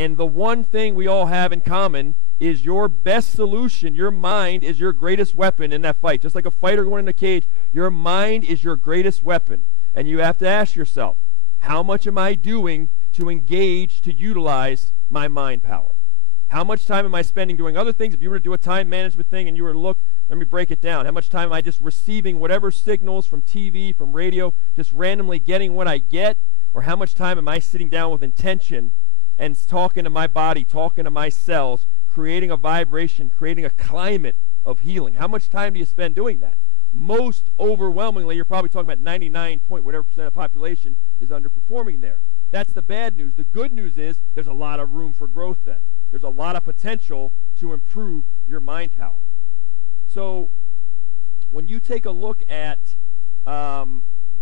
And the one thing we all have in common is your best solution. Your mind is your greatest weapon in that fight. Just like a fighter going in a cage, your mind is your greatest weapon. And you have to ask yourself, how much am I doing to engage, to utilize my mind power? How much time am I spending doing other things? If you were to do a time management thing and you were to look, let me break it down. How much time am I just receiving whatever signals from TV, from radio, just randomly getting what I get? Or how much time am I sitting down with intention and talking to my body, talking to my cells, creating a vibration, creating a climate of healing? How much time do you spend doing that? Most overwhelmingly, you're probably talking about 99 point whatever percent of the population is underperforming there. That's the bad news. The good news is there's a lot of room for growth then. There's a lot of potential to improve your mind power. So when you take a look at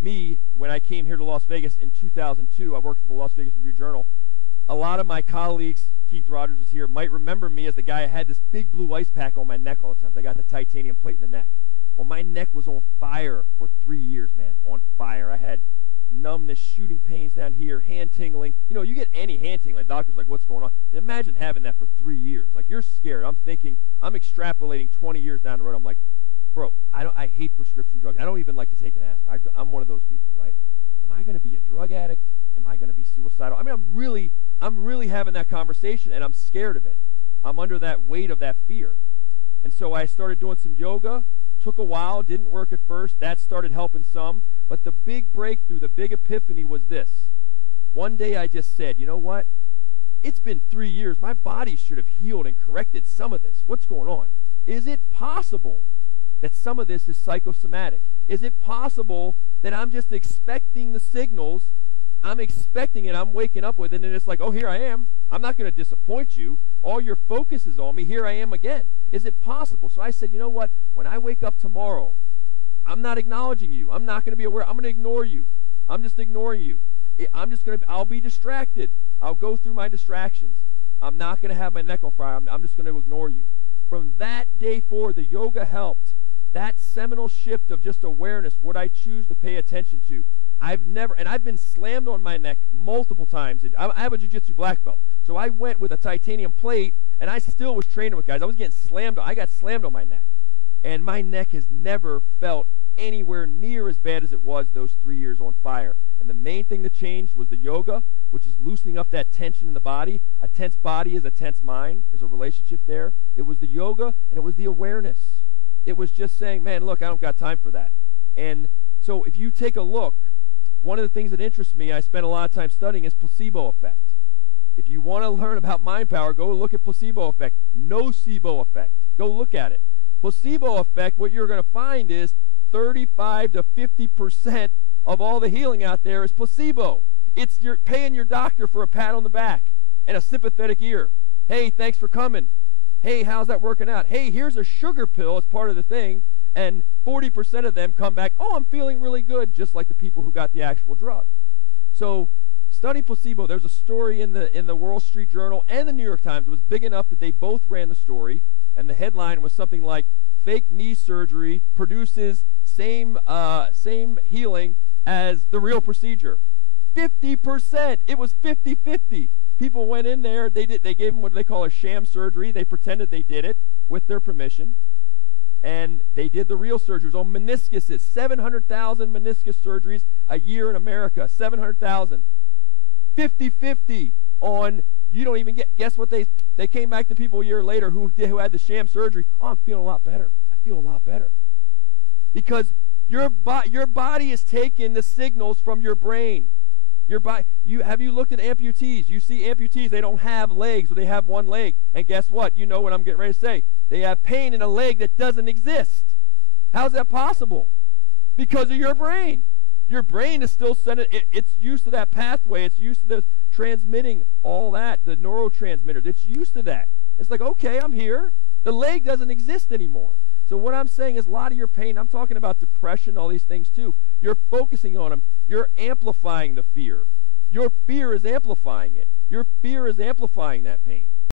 me, when I came here to Las Vegas in 2002, I worked for the Las Vegas Review-Journal. A lot of my colleagues, Keith Rogers is here, might remember me as the guy who had this big blue ice pack on my neck all the time. I got the titanium plate in the neck. Well, my neck was on fire for 3 years, man, on fire. I had numbness, shooting pains down here, hand tingling. You know, you get any hand tingling, the doctor's like, what's going on? Imagine having that for 3 years. Like, you're scared. I'm thinking, I'm extrapolating 20 years down the road. I'm like, bro, I hate prescription drugs. I don't even like to take an aspirin. I'm one of those people, right? Am I going to be a drug addict? Am I going to be suicidal? I mean, I'm really having that conversation, and I'm scared of it. I'm under that weight of that fear. And so I started doing some yoga. Took a while, didn't work at first. That started helping some. But the big breakthrough, the big epiphany was this. One day I just said, you know what? It's been 3 years. My body should have healed and corrected some of this. What's going on? Is it possible that some of this is psychosomatic? Is it possible that I'm just expecting the signals? I'm expecting it. I'm waking up with it, and it's like, oh, here I am. I'm not going to disappoint you. All your focus is on me. Here I am again. Is it possible? So I said, you know what? When I wake up tomorrow, I'm not acknowledging you. I'm not going to be aware. I'm going to ignore you. I'm just ignoring you. I'll be distracted. I'll go through my distractions. I'm not going to have my neck on fire. I'm just going to ignore you. From that day forward, the yoga helped. That seminal shift of just awareness, what I choose to pay attention to. I've been slammed on my neck multiple times. I have a jiu-jitsu black belt. So I went with a titanium plate, and I still was training with guys. I was getting slammed. I got slammed on my neck. And my neck has never felt anywhere near as bad as it was those 3 years on fire. And the main thing that changed was the yoga, which is loosening up that tension in the body. A tense body is a tense mind. There's a relationship there. It was the yoga, and it was the awareness. It was just saying, man, look, I don't got time for that. And so if you take a look, one of the things that interests me, I spent a lot of time studying, is placebo effect. If you want to learn about mind power, go look at placebo effect. Nocebo effect. Go look at it. Placebo effect, what you're going to find is 35 to 50% of all the healing out there is placebo. It's you're paying your doctor for a pat on the back and a sympathetic ear. Hey, thanks for coming. Hey, how's that working out? Hey, here's a sugar pill as part of the thing. And 40% of them come back, oh, I'm feeling really good, just like the people who got the actual drug. So study placebo. There's a story in the Wall Street Journal and the New York Times. It was big enough that they both ran the story, and the headline was something like, fake knee surgery produces same healing as the real procedure. 50%. It was 50-50. People went in there. They gave them what they call a sham surgery. They pretended they did it with their permission. And they did the real surgeries on meniscuses. 700,000 meniscus surgeries a year in America. 700,000. 50-50 on, you don't even get, guess what they came back to people a year later who had the sham surgery. Oh, I'm feeling a lot better. I feel a lot better. Because your body is taking the signals from your brain. Have you looked at amputees? You see amputees, they don't have legs, or they have one leg. And guess what? You know what I'm getting ready to say. They have pain in a leg that doesn't exist. How's that possible? Because of your brain. Your brain is still sending, it's used to that pathway. It's used to the transmitting all that, the neurotransmitters. It's used to that. It's like, okay, I'm here. The leg doesn't exist anymore. So what I'm saying is a lot of your pain, I'm talking about depression, all these things too. You're focusing on them. You're amplifying the fear. Your fear is amplifying it. Your fear is amplifying that pain.